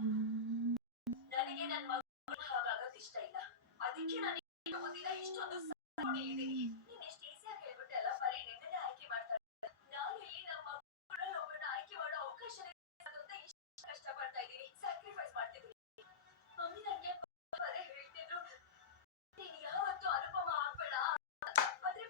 음. ನನಗೆ ನನ್ನ ಮಗು ಹಾಗಾಗೋದು ಇಷ್ಟ ಇಲ್ಲ. ಅದಕ್ಕೆ ನಾನು ಈಗ ಮುಂದಿನ ಇಷ್ಟೊಂದು ಇದೀನಿ. ನೀನ್ ಎಷ್ಟು ಈಸಿಯಾಗಿ ಹೇಳ್ಬಿಟ್ಟೆ ಅಲ್ಲ, ಬರೀ ನಿನ್ನನ್ನೇ ಆಯ್ಕೆ ಮಾಡ್ತಾರೆ. ನಾನು ಇಲ್ಲಿ ನಮ್ಮ ಮಕ್ಕಳಲ್ಲಿ ಒಬ್ಬರನ್ನ ಆಯ್ಕೆ ಮಾಡೋ ಅವಕಾಶ ಅಂತ ಇಷ್ಟು ಕಷ್ಟಪಡ್ತಾ ಇದ್ದೀನಿ, ಸ್ಯಾಕ್ರಿಫೈಸ್ ಮಾಡ್ತಿದ್ದೀನಿ. ಮಮ್ಮಿ ನನಗೆ ಪದೇ ಹೇಳ್ತಿದ್ರು, ನೀನು ಯಾವತ್ತೂ ಅನುಪಮ ಆಗ್ಬೇಡ. ಆದ್ರೆ